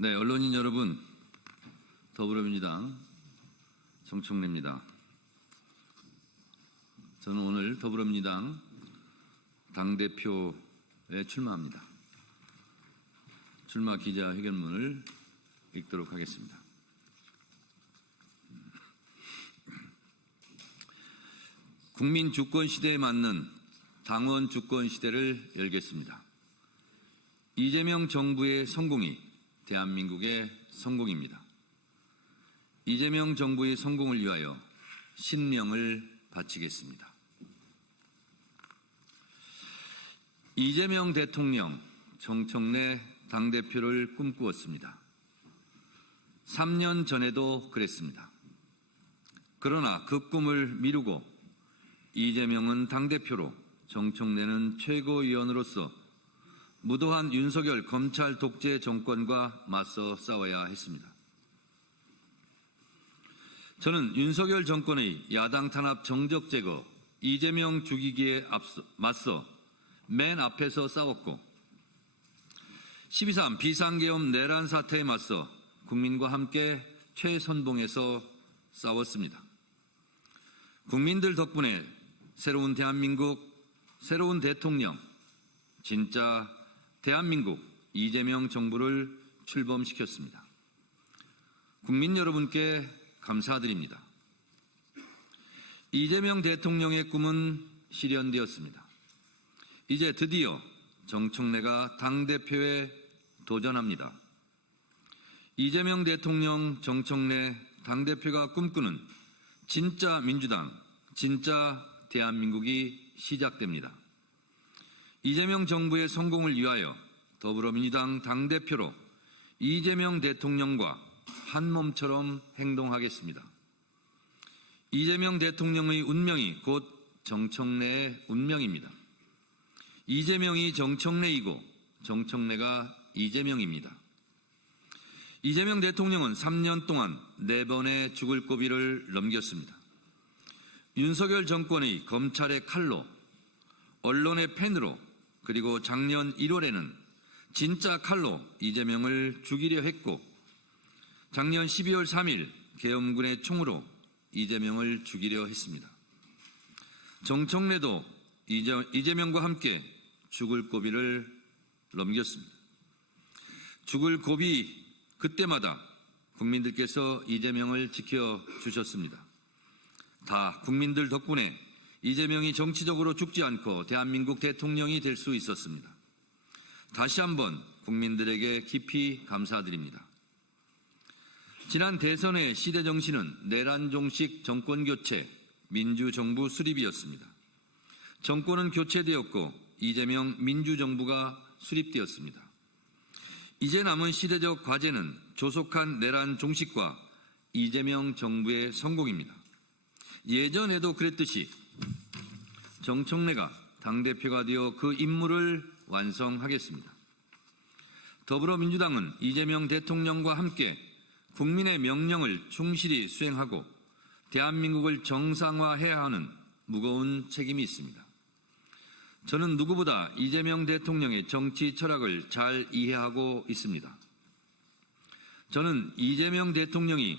네, 언론인 여러분, 더불어민주당 정청래입니다. 저는 오늘 더불어민주당 당대표에 출마합니다. 출마 기자회견문을 읽도록 하겠습니다. 국민 주권 시대에 맞는 당원 주권 시대를 열겠습니다. 이재명 정부의 성공이 대한민국의 성공입니다. 이재명 정부의 성공을 위하여 신명을 바치겠습니다. 이재명 대통령, 정청래 당대표를 꿈꾸었습니다. 3년 전에도 그랬습니다. 그러나 그 꿈을 미루고 이재명은 당대표로, 정청래는 최고위원으로서 무도한 윤석열 검찰 독재 정권과 맞서 싸워야 했습니다. 저는 윤석열 정권의 야당 탄압 정적 제거, 이재명 죽이기에 맞서 맨 앞에서 싸웠고 12.3 비상계엄 내란 사태에 맞서 국민과 함께 최선봉에서 싸웠습니다. 국민들 덕분에 새로운 대한민국, 새로운 대통령, 진짜 대한민국 이재명 정부를 출범시켰습니다. 국민 여러분께 감사드립니다. 이재명 대통령의 꿈은 실현되었습니다. 이제 드디어 정청래가 당대표에 도전합니다. 이재명 대통령, 정청래 당대표가 꿈꾸는 진짜 민주당, 진짜 대한민국이 시작됩니다. 이재명 정부의 성공을 위하여 더불어민주당 당대표로 이재명 대통령과 한 몸처럼 행동하겠습니다. 이재명 대통령의 운명이 곧 정청래의 운명입니다. 이재명이 정청래이고 정청래가 이재명입니다. 이재명 대통령은 3년 동안 4번의 죽을 고비를 넘겼습니다. 윤석열 정권의 검찰의 칼로, 언론의 펜으로, 그리고 작년 1월에는 진짜 칼로 이재명을 죽이려 했고 작년 12월 3일 계엄군의 총으로 이재명을 죽이려 했습니다. 정청래도 이재명과 함께 죽을 고비를 넘겼습니다. 죽을 고비 그때마다 국민들께서 이재명을 지켜주셨습니다. 다 국민들 덕분에 이재명이 정치적으로 죽지 않고 대한민국 대통령이 될 수 있었습니다. 다시 한번 국민들에게 깊이 감사드립니다. 지난 대선의 시대 정신은 내란 종식 정권 교체, 민주정부 수립이었습니다. 정권은 교체되었고 이재명 민주정부가 수립되었습니다. 이제 남은 시대적 과제는 조속한 내란 종식과 이재명 정부의 성공입니다. 예전에도 그랬듯이 정청래가 당대표가 되어 그 임무를 완성하겠습니다. 더불어민주당은 이재명 대통령과 함께 국민의 명령을 충실히 수행하고 대한민국을 정상화해야 하는 무거운 책임이 있습니다. 저는 누구보다 이재명 대통령의 정치 철학을 잘 이해하고 있습니다. 저는 이재명 대통령이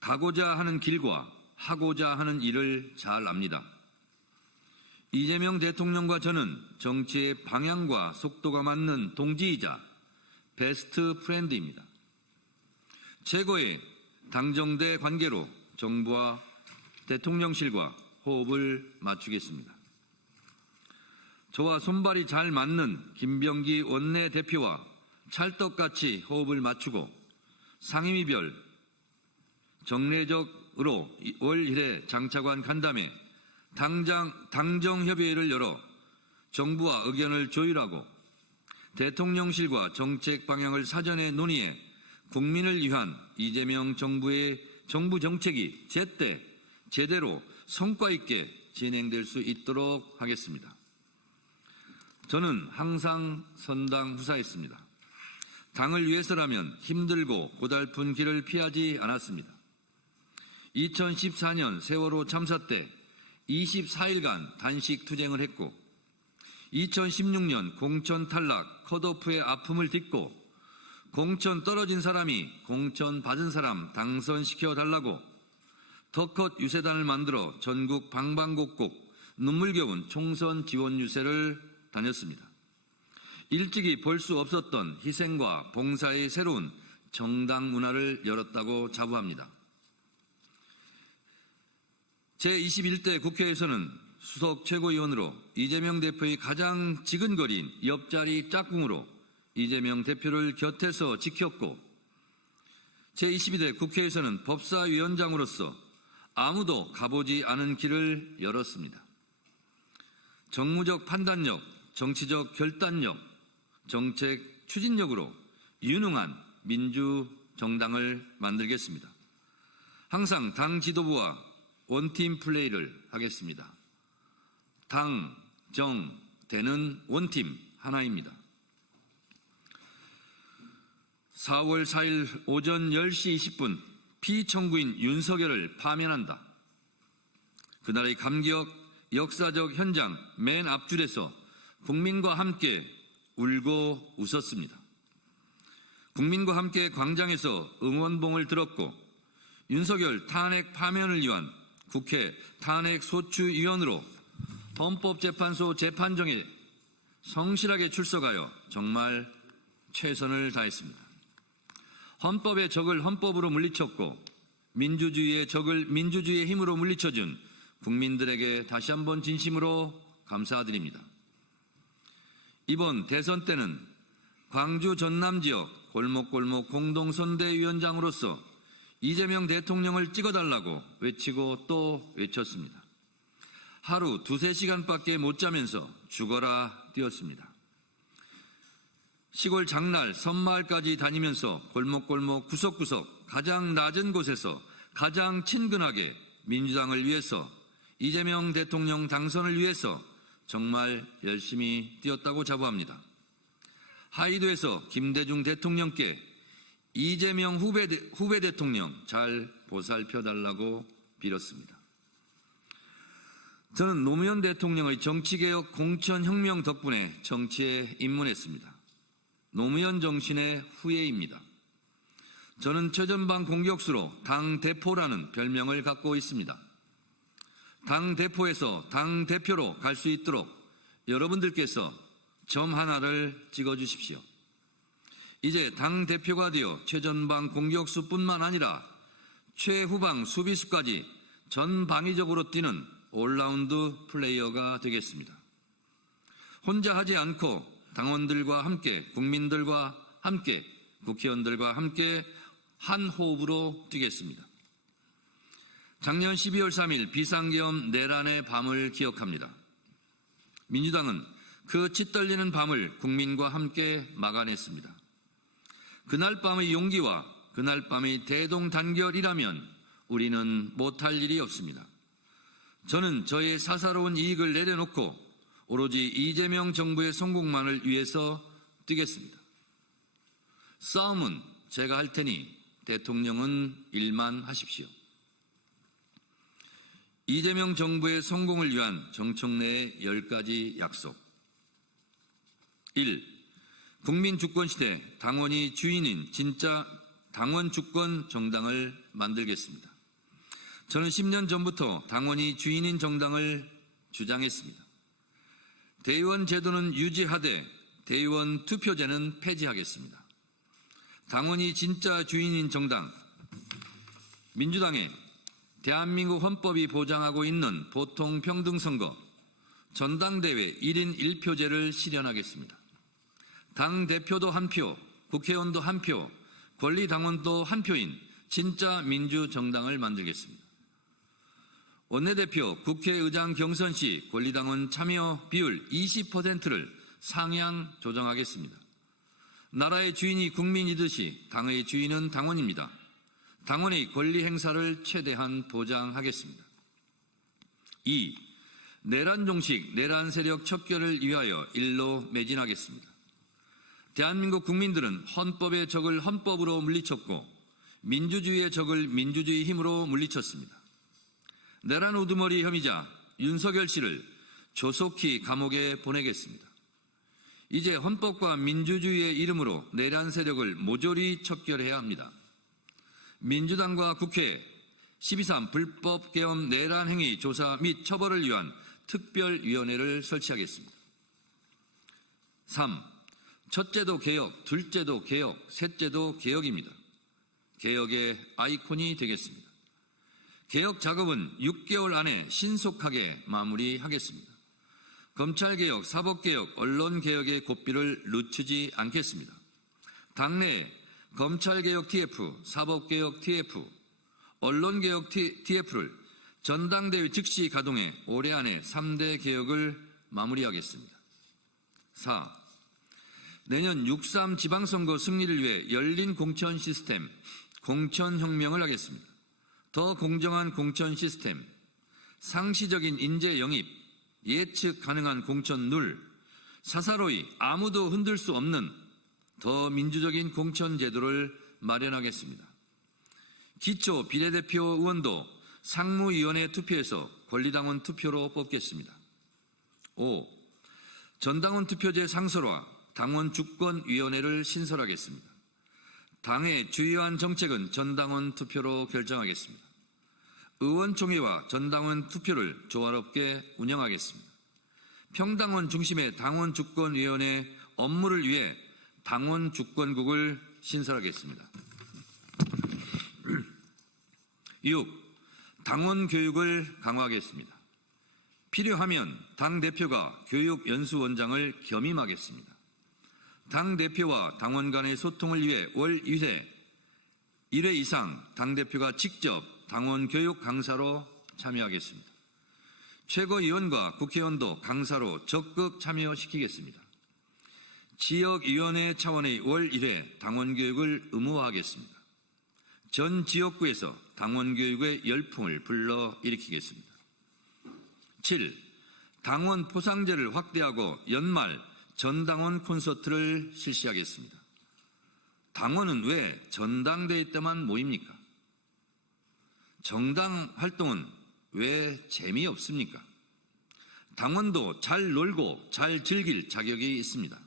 가고자 하는 길과 하고자 하는 일을 잘 압니다. 이재명 대통령과 저는 정치의 방향과 속도가 맞는 동지이자 베스트 프렌드입니다. 최고의 당정대 관계로 정부와 대통령실과 호흡을 맞추겠습니다. 저와 손발이 잘 맞는 김병기 원내대표와 찰떡같이 호흡을 맞추고 상임위별 정례적으로 월 1회 장차관 간담회 당정협의회를 열어 정부와 의견을 조율하고 대통령실과 정책 방향을 사전에 논의해 국민을 위한 이재명 정부의 정부 정책이 제때 제대로 성과 있게 진행될 수 있도록 하겠습니다. 저는 항상 선당 후사했습니다. 당을 위해서라면 힘들고 고달픈 길을 피하지 않았습니다. 2014년 세월호 참사 때 24일간 단식 투쟁을 했고 2016년 공천 탈락 컷오프의 아픔을 딛고 공천 떨어진 사람이 공천 받은 사람 당선시켜 달라고 더 컷 유세단을 만들어 전국 방방곡곡 눈물겨운 총선 지원 유세를 다녔습니다. 일찍이 볼 수 없었던 희생과 봉사의 새로운 정당 문화를 열었다고 자부합니다. 제21대 국회에서는 수석 최고위원으로 이재명 대표의 가장 지근거리인 옆자리 짝꿍으로 이재명 대표를 곁에서 지켰고, 제22대 국회에서는 법사위원장으로서 아무도 가보지 않은 길을 열었습니다. 정무적 판단력, 정치적 결단력, 정책 추진력으로 유능한 민주정당을 만들겠습니다. 항상 당 지도부와 원팀 플레이를 하겠습니다. 당, 정, 대는 원팀 하나입니다. 4월 4일 오전 10시 20분 피청구인 윤석열을 파면한다. 그날의 감격, 역사적 현장 맨 앞줄에서 국민과 함께 울고 웃었습니다. 국민과 함께 광장에서 응원봉을 들었고, 윤석열 탄핵 파면을 위한 국회 탄핵소추위원으로 헌법재판소 재판정에 성실하게 출석하여 정말 최선을 다했습니다. 헌법의 적을 헌법으로 물리쳤고 민주주의의 적을 민주주의의 힘으로 물리쳐준 국민들에게 다시 한번 진심으로 감사드립니다. 이번 대선 때는 광주 전남 지역 골목골목 공동선대위원장으로서 이재명 대통령을 찍어달라고 외치고 또 외쳤습니다. 하루 2-3시간밖에 못 자면서 죽어라 뛰었습니다. 시골 장날, 섬마을까지 다니면서 골목골목 구석구석 가장 낮은 곳에서 가장 친근하게 민주당을 위해서, 이재명 대통령 당선을 위해서 정말 열심히 뛰었다고 자부합니다. 하이도에서 김대중 대통령께 이재명 후배 대통령 잘 보살펴달라고 빌었습니다. 저는 노무현 대통령의 정치개혁 공천혁명 덕분에 정치에 입문했습니다. 노무현 정신의 후예입니다. 저는 최전방 공격수로 당대표라는 별명을 갖고 있습니다. 당대표에서 당대표로 갈 수 있도록 여러분들께서 점 하나를 찍어주십시오. 이제 당대표가 되어 최전방 공격수뿐만 아니라 최후방 수비수까지 전방위적으로 뛰는 올라운드 플레이어가 되겠습니다. 혼자 하지 않고 당원들과 함께, 국민들과 함께, 국회의원들과 함께 한 호흡으로 뛰겠습니다. 작년 12월 3일 비상계엄 내란의 밤을 기억합니다. 민주당은 그 치떨리는 밤을 국민과 함께 막아냈습니다. 그날 밤의 용기와 그날 밤의 대동단결이라면 우리는 못할 일이 없습니다. 저는 저의 사사로운 이익을 내려놓고 오로지 이재명 정부의 성공만을 위해서 뛰겠습니다. 싸움은 제가 할 테니 대통령은 일만 하십시오. 이재명 정부의 성공을 위한 정청래의 10가지 약속. 1. 국민 주권 시대 당원이 주인인 진짜 당원 주권 정당을 만들겠습니다. 저는 10년 전부터 당원이 주인인 정당을 주장했습니다. 대의원 제도는 유지하되 대의원 투표제는 폐지하겠습니다. 당원이 진짜 주인인 정당, 민주당의 대한민국 헌법이 보장하고 있는 보통평등선거, 전당대회 1인 1표제를 실현하겠습니다. 당대표도 한 표, 국회의원도 한 표, 권리당원도 한 표인 진짜 민주정당을 만들겠습니다. 원내대표, 국회의장 경선 시 권리당원 참여 비율 20%를 상향 조정하겠습니다. 나라의 주인이 국민이듯이 당의 주인은 당원입니다. 당원의 권리 행사를 최대한 보장하겠습니다. 2. 내란 종식, 내란 세력 척결을 위하여 일로 매진하겠습니다. 대한민국 국민들은 헌법의 적을 헌법으로 물리쳤고 민주주의의 적을 민주주의 힘으로 물리쳤습니다. 내란 우두머리 혐의자 윤석열 씨를 조속히 감옥에 보내겠습니다. 이제 헌법과 민주주의의 이름으로 내란 세력을 모조리 척결해야 합니다. 민주당과 국회에 12.3 불법 계엄 내란 행위 조사 및 처벌을 위한 특별위원회를 설치하겠습니다. 3. 첫째도 개혁, 둘째도 개혁, 셋째도 개혁입니다. 개혁의 아이콘이 되겠습니다. 개혁 작업은 6개월 안에 신속하게 마무리하겠습니다. 검찰개혁, 사법개혁, 언론개혁의 고삐를 늦추지 않겠습니다. 당내에 검찰개혁 TF, 사법개혁 TF, 언론개혁 TF를 전당대회 즉시 가동해 올해 안에 3대 개혁을 마무리하겠습니다. 4. 내년 6.3 지방선거 승리를 위해 열린 공천 시스템, 공천혁명을 하겠습니다. 더 공정한 공천 시스템, 상시적인 인재 영입, 예측 가능한 공천 룰, 사사로이 아무도 흔들 수 없는 더 민주적인 공천 제도를 마련하겠습니다. 기초 비례대표 의원도 상무위원회 투표에서 권리당원 투표로 뽑겠습니다. 5. 전당원 투표제 상설화, 당원 주권위원회를 신설하겠습니다. 당의 주요한 정책은 전당원 투표로 결정하겠습니다. 의원총회와 전당원 투표를 조화롭게 운영하겠습니다. 평당원 중심의 당원주권위원회 업무를 위해 당원주권국을 신설하겠습니다. 6. 당원교육을 강화하겠습니다. 필요하면 당대표가 교육연수원장을 겸임하겠습니다. 당대표와 당원 간의 소통을 위해 월 1회 이상 당대표가 직접 당원교육 강사로 참여하겠습니다. 최고위원과 국회의원도 강사로 적극 참여시키겠습니다. 지역위원회 차원의 월 1회 당원교육을 의무화하겠습니다. 전 지역구에서 당원교육의 열풍을 불러일으키겠습니다. 7. 당원 포상제를 확대하고 연말 전당원 콘서트를 실시하겠습니다. 당원은 왜 전당대회 때만 모입니까? 정당 활동은 왜 재미없습니까? 당원도 잘 놀고 잘 즐길 자격이 있습니다.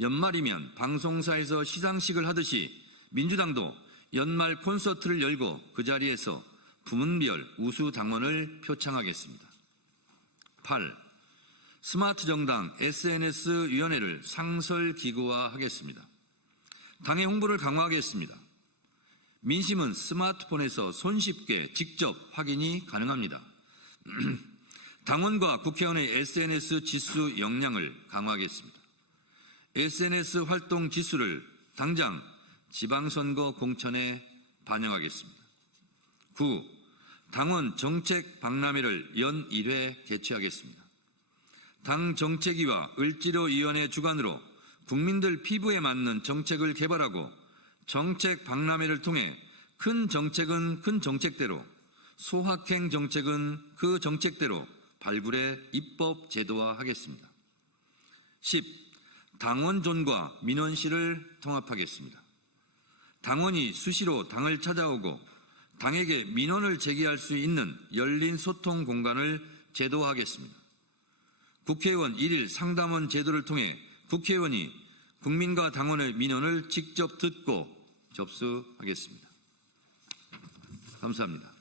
연말이면 방송사에서 시상식을 하듯이 민주당도 연말 콘서트를 열고 그 자리에서 부문별 우수 당원을 표창하겠습니다. 8. 스마트 정당 SNS위원회를 상설기구화하겠습니다. 당의 홍보를 강화하겠습니다. 민심은 스마트폰에서 손쉽게 직접 확인이 가능합니다. 당원과 국회의원의 SNS 지수 역량을 강화하겠습니다. SNS 활동 지수를 당장 지방선거 공천에 반영하겠습니다. 9. 당원 정책 박람회를 연 1회 개최하겠습니다. 당 정책위와 을지로위원회 주관으로 국민들 피부에 맞는 정책을 개발하고 정책 박람회를 통해 큰 정책은 큰 정책대로, 소확행 정책은 그 정책대로 발굴해 입법 제도화하겠습니다. 10. 당원존과 민원실을 통합하겠습니다. 당원이 수시로 당을 찾아오고 당에게 민원을 제기할 수 있는 열린 소통 공간을 제도화하겠습니다. 국회의원 1일 상담원 제도를 통해 국회의원이 국민과 당원의 민원을 직접 듣고 접수하겠습니다. 감사합니다.